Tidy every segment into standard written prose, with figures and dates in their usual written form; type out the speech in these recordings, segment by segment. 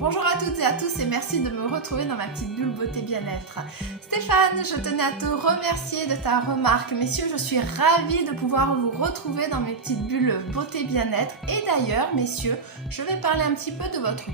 Bonjour à toutes et à tous et merci de me retrouver dans ma petite bulle beauté bien-être. Stéphane, je tenais à te remercier de ta remarque. Messieurs, je suis ravie de pouvoir vous retrouver dans mes petites bulles beauté bien-être. Et d'ailleurs, messieurs, je vais parler un petit peu de votre peau.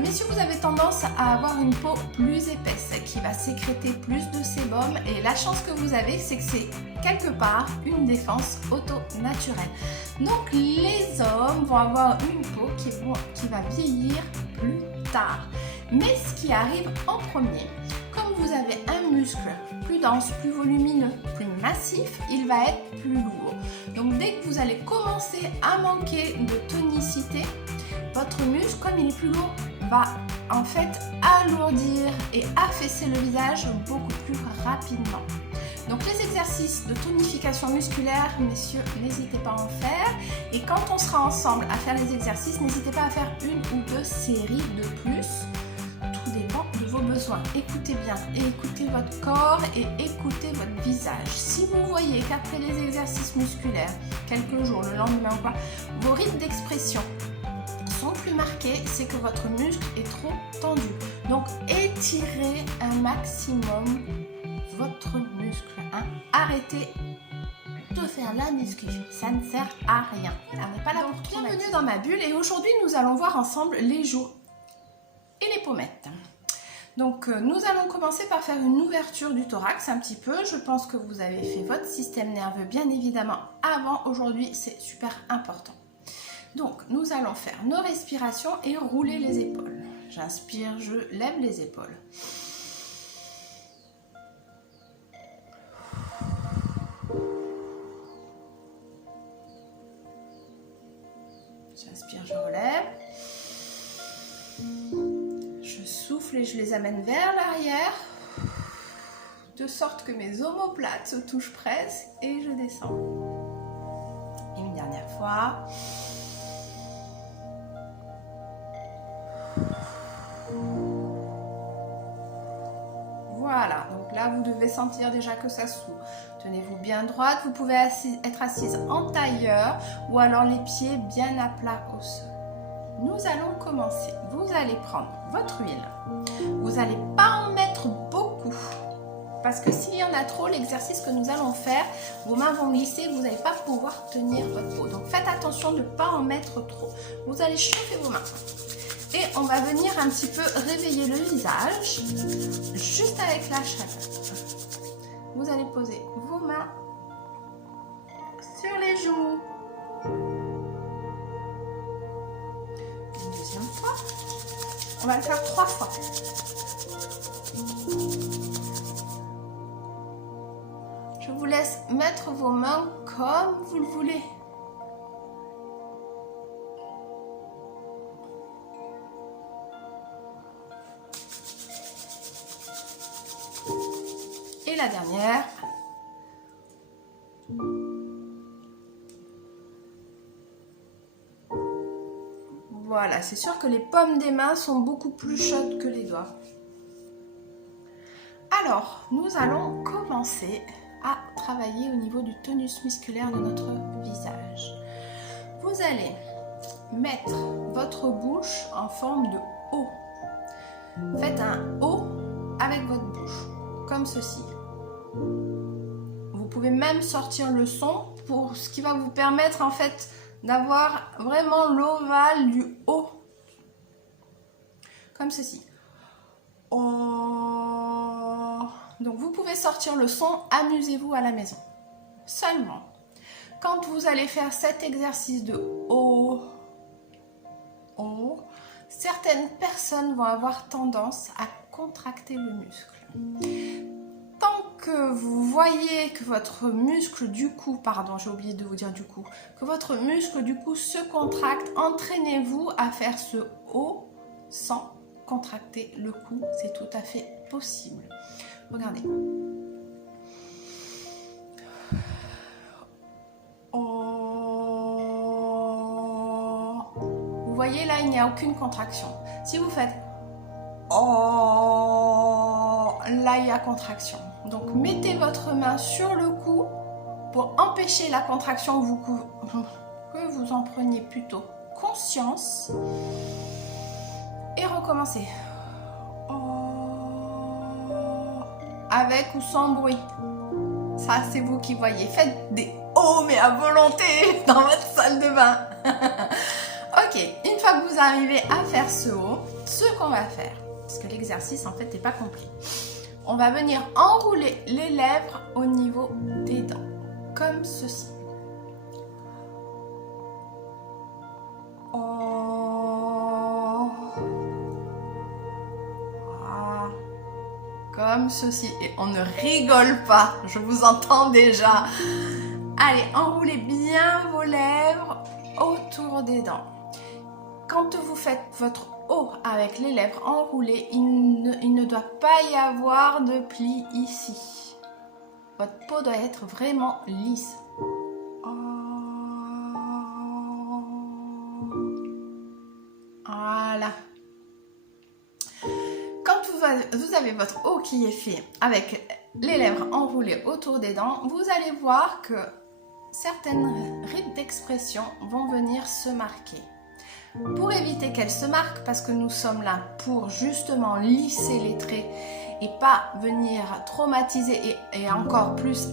Messieurs, vous avez tendance à avoir une peau plus épaisse qui va sécréter plus de sébum et la chance que vous avez, c'est que c'est quelque part une défense auto-naturelle. Donc les hommes vont avoir une peau qui va vieillir plus tard. Mais ce qui arrive en premier, comme vous avez un muscle plus dense, plus volumineux, plus massif, il va être plus lourd. Donc dès que vous allez commencer à manquer de tonicité, votre muscle, comme il est plus lourd, va en fait alourdir et affaisser le visage beaucoup plus rapidement. Donc les exercices de tonification musculaire, messieurs, n'hésitez pas à en faire. Et quand on sera ensemble à faire les exercices, n'hésitez pas à faire une ou deux séries de plus. Tout dépend de vos besoins. Écoutez bien et écoutez votre corps et écoutez votre visage. Si vous voyez qu'après les exercices musculaires, quelques jours, le lendemain ou pas, vos rythmes d'expression sont plus marqués, c'est que votre muscle est trop tendu. Donc étirez un maximum votre muscle. Arrêtez de faire la muscu, ça ne sert à rien. On n'est pas là pour tout. Bienvenue dans ma bulle et aujourd'hui nous allons voir ensemble les joues et les pommettes. Donc nous allons commencer par faire une ouverture du thorax un petit peu. Je pense que vous avez fait votre système nerveux bien évidemment avant. Aujourd'hui c'est super important. Donc nous allons faire nos respirations et rouler les épaules. J'inspire, je lève les épaules. J'inspire, je relève. Je souffle et je les amène vers l'arrière, de sorte que mes omoplates se touchent presque et je descends. Et une dernière fois. Voilà, donc là vous devez sentir déjà que ça s'ouvre. Tenez-vous bien droite, vous pouvez être assise en tailleur ou alors les pieds bien à plat au sol. Nous allons commencer. Vous allez prendre votre huile. Vous n'allez pas en mettre beaucoup parce que s'il y en a trop, l'exercice que nous allons faire, vos mains vont glisser, vous n'allez pas pouvoir tenir votre peau. Donc faites attention de ne pas en mettre trop. Vous allez chauffer vos mains. Et on va venir un petit peu réveiller le visage, juste avec la chaleur. Vous allez poser vos mains sur les joues. Une deuxième fois. On va le faire 3 fois. Je vous laisse mettre vos mains comme vous le voulez. Et la dernière. Voilà, c'est sûr que les paumes des mains sont beaucoup plus chaudes que les doigts. Alors, nous allons commencer à travailler au niveau du tonus musculaire de notre visage. Vous allez mettre votre bouche en forme de O. Faites un O avec votre bouche, comme ceci. Vous pouvez même sortir le son pour ce qui va vous permettre en fait d'avoir vraiment l'ovale du haut. Comme ceci. Oh. Donc vous pouvez sortir le son, amusez-vous à la maison. Seulement, quand vous allez faire cet exercice de O, certaines personnes vont avoir tendance à contracter le muscle. Tant que vous voyez que votre muscle du cou, pardon, j'ai oublié de vous dire du cou, que votre muscle du cou se contracte, entraînez-vous à faire ce O sans contracter le cou, c'est tout à fait possible. Regardez. Vous voyez là, il n'y a aucune contraction. Si vous faites là, il y a contraction. Donc mettez votre main sur le cou pour empêcher la contraction, que vous en preniez plutôt conscience. Et recommencez. Avec ou sans bruit. Ça, c'est vous qui voyez. Faites des oh, mais à volonté dans votre salle de bain. Ok, une fois que vous arrivez à faire ce haut, ce qu'on va faire, parce que l'exercice en fait n'est pas complet, on va venir enrouler les lèvres au niveau des dents, comme ceci. Oh. Voilà. Comme ceci. Et on ne rigole pas, je vous entends déjà. Allez, enroulez bien vos lèvres autour des dents. Quand vous faites votre haut avec les lèvres enroulées, il ne doit pas y avoir de plis ici. Votre peau doit être vraiment lisse. Voilà. Quand vous avez votre haut qui est fait avec les lèvres enroulées autour des dents, vous allez voir que certaines rides d'expression vont venir se marquer. Pour éviter qu'elles se marquent, parce que nous sommes là pour justement lisser les traits et pas venir traumatiser et encore plus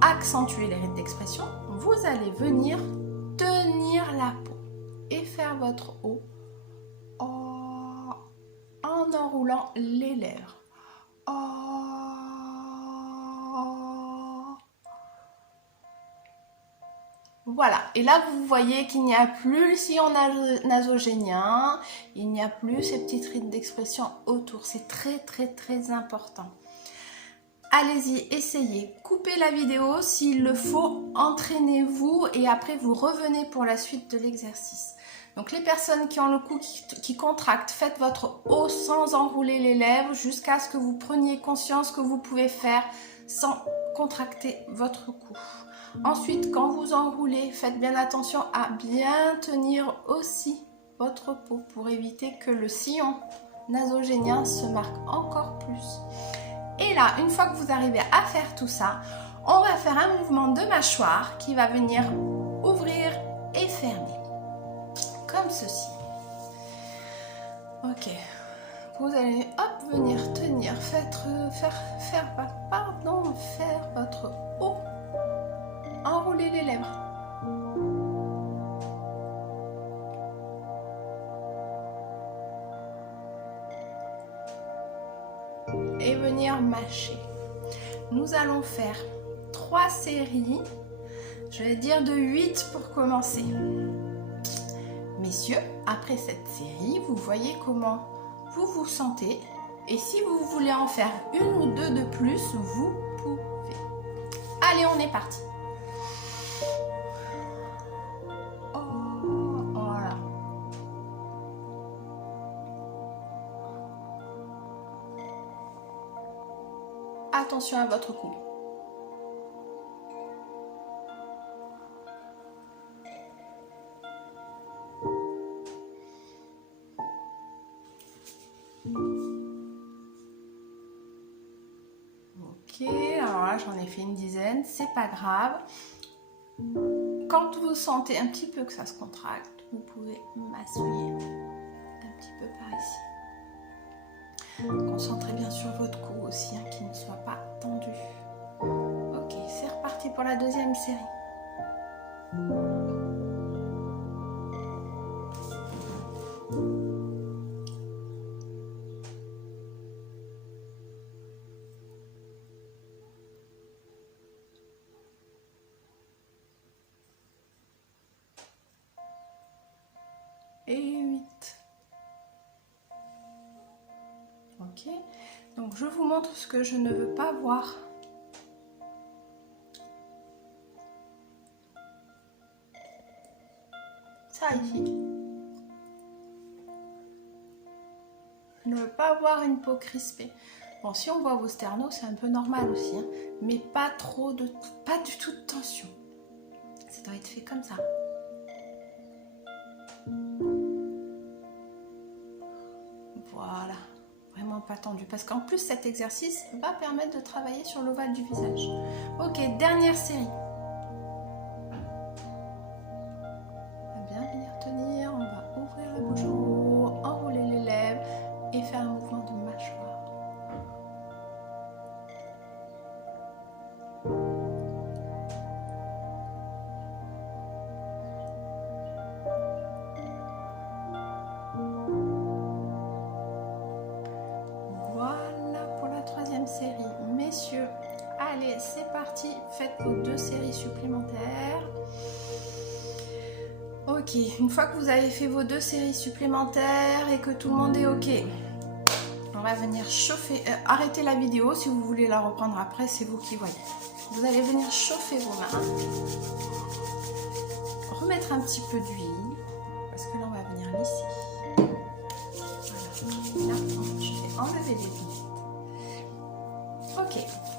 accentuer les rides d'expression, vous allez venir tenir la peau et faire votre haut en enroulant les lèvres. Voilà, et là vous voyez qu'il n'y a plus le sillon nasogénien, il n'y a plus ces petites rides d'expression autour, c'est très très très important. Allez-y, essayez, coupez la vidéo s'il le faut, entraînez-vous et après vous revenez pour la suite de l'exercice. Donc les personnes qui ont le cou qui contractent, faites votre haut sans enrouler les lèvres jusqu'à ce que vous preniez conscience que vous pouvez faire sans contracter votre cou. Ensuite, quand vous enroulez, faites bien attention à bien tenir aussi votre peau pour éviter que le sillon nasogénien se marque encore plus. Et là, une fois que vous arrivez à faire tout ça, on va faire un mouvement de mâchoire qui va venir ouvrir et fermer. Comme ceci. Ok. Vous allez venir tenir, faire votre haut. Enroulez les lèvres. Et venir mâcher. Nous allons faire 3 séries, je vais dire de 8 pour commencer. Messieurs, après cette série, vous voyez comment vous vous sentez et si vous voulez en faire une ou deux de plus, vous pouvez. Allez, on est parti. Voilà. Attention à votre cou. Ok, alors là j'en ai fait une dizaine, c'est pas grave. Quand vous sentez un petit peu que ça se contracte, vous pouvez massouiller un petit peu par ici. Concentrez bien sur votre cou aussi, hein, qu'il ne soit pas tendu. Ok, c'est reparti pour la deuxième série. Et 8. Ok, donc je vous montre ce que je ne veux pas voir. Ça ici. Je ne veux pas avoir une peau crispée. Bon, si on voit vos sternos, c'est un peu normal aussi, hein, mais pas du tout de tension. Ça doit être fait comme ça. Voilà, vraiment pas tendu. Parce qu'en plus, cet exercice va permettre de travailler sur l'ovale du visage. Ok, dernière série. On va bien venir tenir, on va ouvrir la bouche en haut, enrouler les Allez, c'est parti. Faites vos 2 séries supplémentaires. Ok, une fois que vous avez fait vos 2 séries supplémentaires et que tout le monde est ok, on va venir chauffer. Arrêtez la vidéo si vous voulez la reprendre après, c'est vous qui voyez. Vous allez venir chauffer vos mains. Remettre un petit peu d'huile, parce que là on va venir lisser. Voilà. Là, je vais enlever les lunettes. Ok,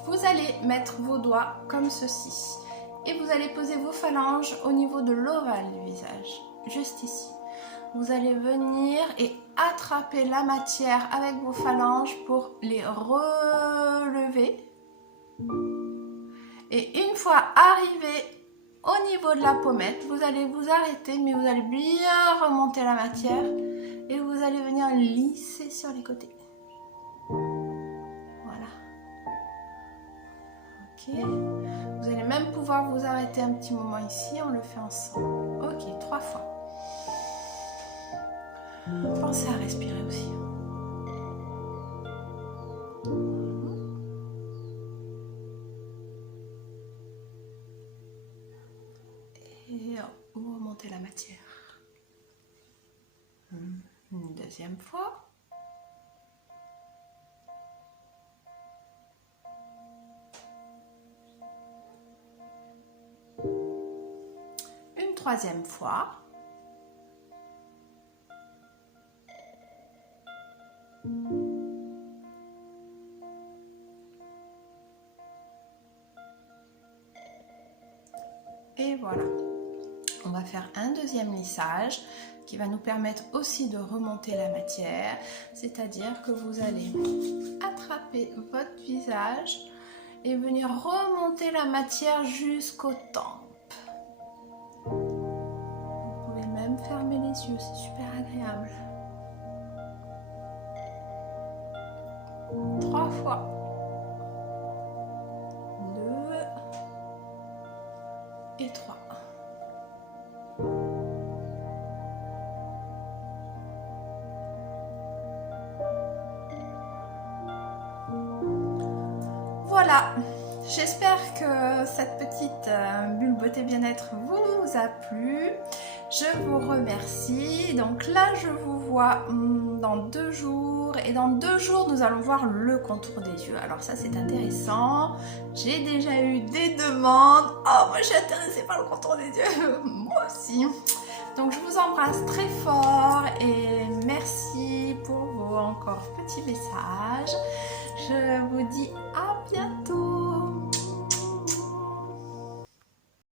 vous allez mettre vos doigts comme ceci. Et vous allez poser vos phalanges au niveau de l'ovale du visage, juste ici. Vous allez venir et attraper la matière avec vos phalanges pour les relever. Et une fois arrivé au niveau de la pommette, vous allez vous arrêter, mais vous allez bien remonter la matière et vous allez venir lisser sur les côtés. Voilà. Ok. Vous allez même pouvoir vous arrêter un petit moment ici, on le fait ensemble. Ok, 3 fois. Pensez à respirer aussi. Et vous remontez la matière. Une deuxième fois. Une troisième fois. Et voilà. On va faire un deuxième lissage qui va nous permettre aussi de remonter la matière, c'est-à-dire que vous allez attraper votre visage et venir remonter la matière jusqu'aux tempes. Vous pouvez même fermer les yeux, c'est super agréable. 3 fois. 2 et 3. Voilà, j'espère que cette petite bulle beauté bien-être vous a plu. Je vous remercie. Donc là, je vous vois dans 2 jours. Et dans 2 jours, nous allons voir le contour des yeux. Alors ça, c'est intéressant. J'ai déjà eu des demandes. Oh, moi, je suis intéressée par le contour des yeux. Moi aussi. Donc, je vous embrasse très fort. Et merci pour vos encore petits messages. Je vous dis à bientôt.